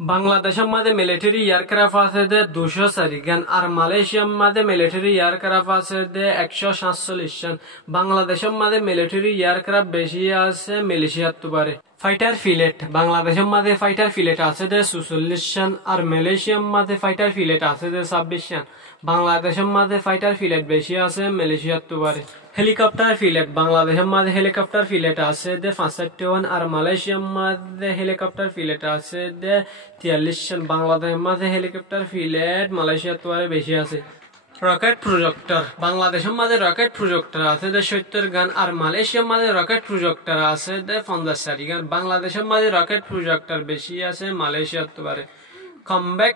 বাংলাদেশের মধ্যে military aircraft আছে 204 গান আর মালয়েশিয়ার মধ্যে মিলিটারি এয়ারক্রাফট আছে 147 জন। বাংলাদেশের মধ্যে মিলিটারি এয়ারক্রাফট বেশি আছে মালয়েশিয়ার তুলনায়। ফাইটার ফিলেট বাংলাদেশের মধ্যে ফাইটার ফিলেট আছে 44 জন আর মালয়েশিয়ার মধ্যে ফাইটার ফিলেট আছে 26 জন। বাংলাদেশের মধ্যে ফাইটার ফিলেট বেশি আছে মালয়েশিয়ার তুলনায়। হেলিকপ্টার ফিলেট বাংলাদেশের মধ্যে হেলিকপ্টার ফিলেট আছে 65 আর মালয়েশিয়ার মধ্যে হেলিকপ্টার ফিলেট আছে 43 জন। বাংলাদেশের মধ্যে হেলিকপ্টার ফিলেট মালয়েশিয়ার তুলনায় বেশি আছে। রকেট প্রজেক্টর বাংলাদেশের মধ্যে রকেট প্রজেক্টর আছে 70 গান আর মালয়েশিয়ার মধ্যে রকেট প্রজেক্টর আছে 50 গান। বাংলাদেশের মধ্যে রকেট প্রজেক্টর বেশি আছে মালয়েশিয়ার তুলনায়। কমব্যাক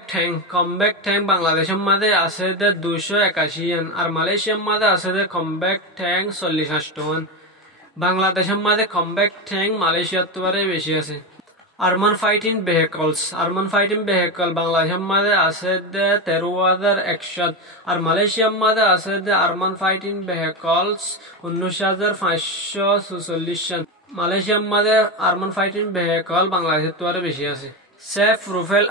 ট্যাঙ্ক বাংলাদেশের মধ্যে আছে 281 গান আর মালয়েশিয়ার মধ্যে আছে কমব্যাক ট্যাঙ্ক 40 বাংলাদেশের মধ্যে কমব্যাক ট্যাঙ্ক মালয়েশিয়ার তুলনায় বেশি আছে। আর্মান ফাইটিং ভেহিকল বাংলাদেশের মধ্যে আছে 13,100 আর মালয়েশিয়ার মধ্যে আছে আর্মান ফাইটিং ভেহিকলস 19,544 জন। মালয়েশিয়ার মধ্যে আর্মান ফাইটিং ভেহিকল বাংলাদেশের তুলনায় বেশি আছে। সেফ রুফেল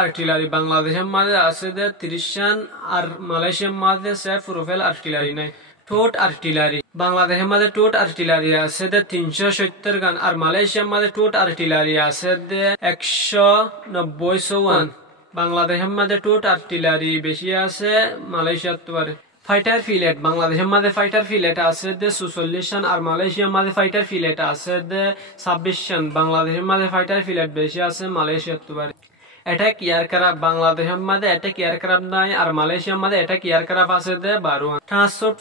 আর্টিলারি বাংলাদেশের মধ্যে আছে 30 জন আর মালয়েশিয়ার মধ্যে সেফ রুফেল আর্টিলারি নাই। টোট আর্টিলারি বাংলাদেশের মধ্যে টোট আর্টিলারি আছে 370 গান আর মালয়েশিয়ার মধ্যে টোট আর্টিলারি আছে 190 বাংলাদেশের মধ্যে টোট আর্টিলারি বেশি আছে মালয়েশিয়ার তুলনায়। ফাইটার ফিলেট বাংলাদেশের মধ্যে ফাইটার ফিলেট আছে 44 জন আর মালয়েশিয়ার মধ্যে ফাইটার ফিলেট আছে 26 জন। বাংলাদেশের মধ্যে ফাইটার ফিলেট বেশি আছে মালয়েশিয়ার তুলনায়। অ্যাটাক এয়ারক্রাফট বাংলাদেশের মধ্যে অ্যাটাক এয়ারক্রাফট নাই আর মালয়েশিয়ার মধ্যে অ্যাটাক এয়ারক্রাফট আছে 12। ট্রান্সপোর্ট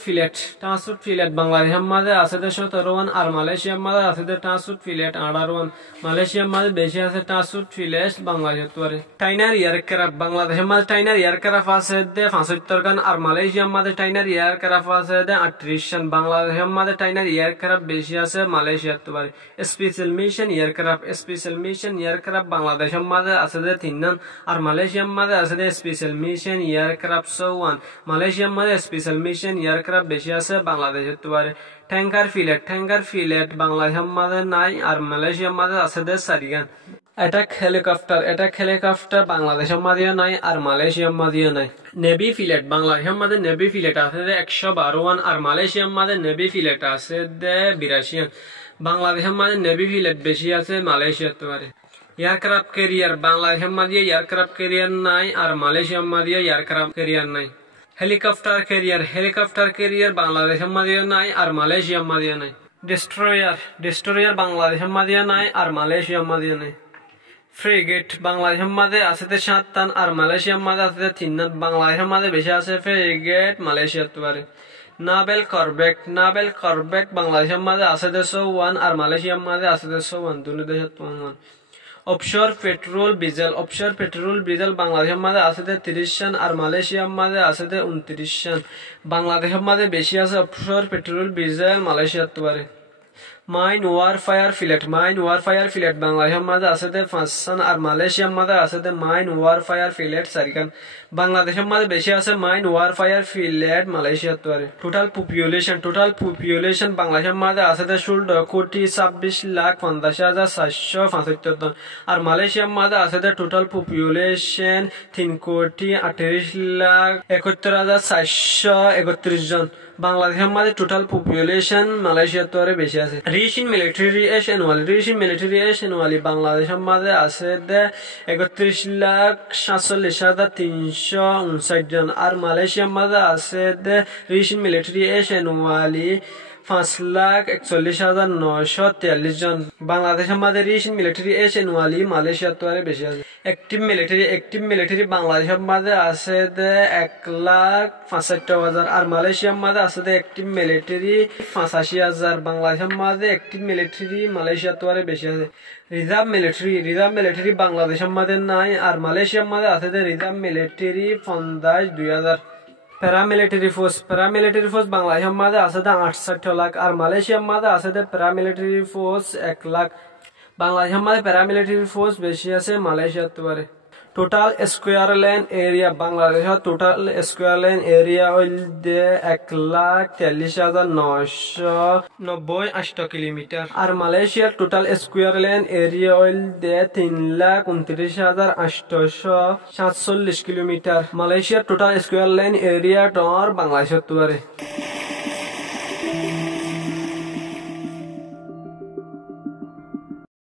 ফিলেট বাংলাদেশের মধ্যে আছে 17 আর মালয়েশিয়ার মধ্যে আছে ট্রান্সপোর্ট ফিলেট 18। মালয়েশিয়ার মধ্যে বেশি আছে ট্রান্সপোর্ট ফিলেট বাংলাদেশের তুলনায়। টাইনার এয়ারক্রাফট বাংলাদেশের মধ্যে টাইনার এয়ারক্রাফট আছে 75 গান আর মালয়েশিয়ার মধ্যে টাইনার এয়ারক্রাফট আছে 38 জন। বাংলাদেশের মধ্যে টাইনার এয়ারক্রাফট বেশি আছে মালয়েশিয়ার তুলনায়। স্পেশাল মিশন এয়ারক্রাফট বাংলাদেশের মধ্যে আছে 3 জন আর মালয়েশিয়ার মধ্যে আছে স্পেশাল মিশন এয়ারক্রাফট 1। মালয়েশিয়ার মধ্যে স্পেশাল মিশন এয়ারক্রাফট বেশি আছে বাংলাদেশের তুলনায়। ট্যাঙ্কার ফিলেট বাংলাদেশের মধ্যে নাই আর মালয়েশিয়ার মধ্যে আছে 4 গান। অ্যাটাক হেলিকপ্টার বাংলাদেশের মধ্যে নাই আর মালয়েশিয়ার মধ্যে নাই। নেভি ফিলেট বাংলাদেশের মধ্যে নেভি ফিলেট আছে 112 আর মালয়েশিয়ার মধ্যে নেভি ফিলেট আছে 82। বাংলাদেশের মধ্যে নেভি ফিলেট বেশি আছে মালয়েশিয়ার তুলনায়। এয়ারক্রাফট ক্যারিয়ার বাংলাদেশের মধ্যে এয়ারক্রাফট ক্যারিয়ার নাই আর মালয়েশিয়ার মধ্যে এয়ারক্রাফট ক্যারিয়ার নাই। হেলিকপ্টার ক্যারিয়ার বাংলাদেশের মধ্যে নাই আর মালয়েশিয়ার মধ্যে নাই। ডেস্ট্রয়ার বাংলাদেশের মধ্যে নাই আর মালয়েশিয়ার মধ্যে নাই। ফ্রিগেট বাংলাদেশের মধ্যে আছে 7 আর মালয়েশিয়ার মধ্যে আছে 3। বাংলাদেশের মধ্যে বেশি আছে ফ্রিগেট মালয়েশিয়ার তুলনায়। নাভেল করবেট বাংলাদেশের মধ্যে আছে 101 আর মালয়েশিয়ার মধ্যে আছে 101 দুই দেশের তুলনায়। অফশোর পেট্রোল ডিজেল বাংলাদেশের মধ্যে আছে 30 জন আর মালয়েশিয়ার মধ্যে আছে 29 জন। বাংলাদেশের মধ্যে বেশি আছে অফশোর পেট্রোল ডিজেল মালয়েশিয়ার তুলনায়। মাইন ওয়ারফায়ার ফিলেট বাংলাদেশের মধ্যে আছে 5 জন আর মালয়েশিয়ার মধ্যে আছে মাইন ওয়ারফায়ার ফিলেট 4 জন। বাংলাদেশের মধ্যে বেশি আছে মাইন ওয়ারফায়ার ফিলেট মালয়েশিয়ার তুলনায়। টোটাল পপুলেশন বাংলাদেশের মধ্যে আছে 16,26,50,475 জন আর মালয়েশিয়ার মধ্যে আছে টোটাল পপুলেশন 3,38,71,431 জন। বাংলাদেশের মধ্যে টোটাল পপুলেশন মালয়েশিয়ার তুলনায় বেশি আছে। রিসিন মিলিটারি এজ অ্যানুয়ালি বাংলাদেশের মধ্যে আছে 31,47,359 জন আর মালয়েশিয়ার মধ্যে আছে রিসিন মিলিটারি এজ অ্যানুয়ালি 5,41,943 জন। বাংলাদেশের মধ্যে রিসেন্ট মিলিটারি এজ অ্যানুয়ালি মালয়েশিয়ার তুলনায় বেশি আছে। অ্যাক্টিভ মিলিটারি বাংলাদেশের মধ্যে আছে 1,65,000 আর মালয়েশিয়ার মধ্যে আছে অ্যাক্টিভ মিলিটারি 85,000। বাংলাদেশের মধ্যে অ্যাক্টিভ মিলিটারি মালয়েশিয়ার তুলনায় বেশি আছে। রিজার্ভ মিলিটারি বাংলাদেশের মধ্যে নাই আর মালয়েশিয়ার মধ্যে আছে রিজার্ভ মিলিটারি 50,000। প্যারামিলিটারি ফোর্স বাংলাদেশের মধ্যে আছে 68 লাখ আর মালয়েশিয়ার মধ্যে আছে প্যারামিলিটারি ফোর্স 1 লাখ। বাংলাদেশের মধ্যে প্যারামিলিটারি ফোর্স বেশি আছে মালয়েশিয়ার তুলনায়। টোটাল স্কোয়ার লেন এরিয়া বাংলাদেশের টোটাল স্কোয়ার লেন এরিয়া হইল দে 1,43,990 কিলোমিটার আর মালয়েশিয়ার টোটাল স্কোয়ার লেন এরিয়া হইল দে 3,29,847 কিলোমিটার মালয়েশিয়ার টোটাল স্কোয়ার লেন এরিয়া টর বাংলাদেশের তুয়ারে